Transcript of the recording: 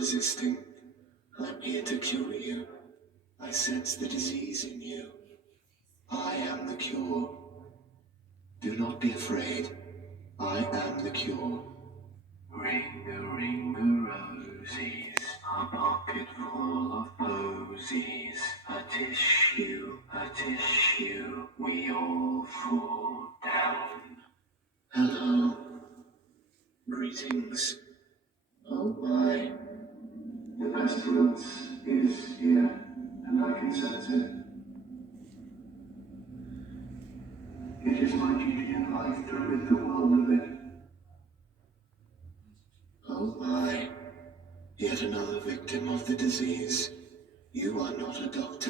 resisting. I'm here to cure you. I sense the disease in you. I am the cure. Do not be afraid. I am the cure. Ring-a-ring-a-rosies, a pocket full of posies, a tissue, we all fall down. Hello. Greetings. Oh my. The pestilence is here, and I can sense it. It is my duty in life to rid the world of it. Oh my. Yet another victim of the disease. You are not a doctor.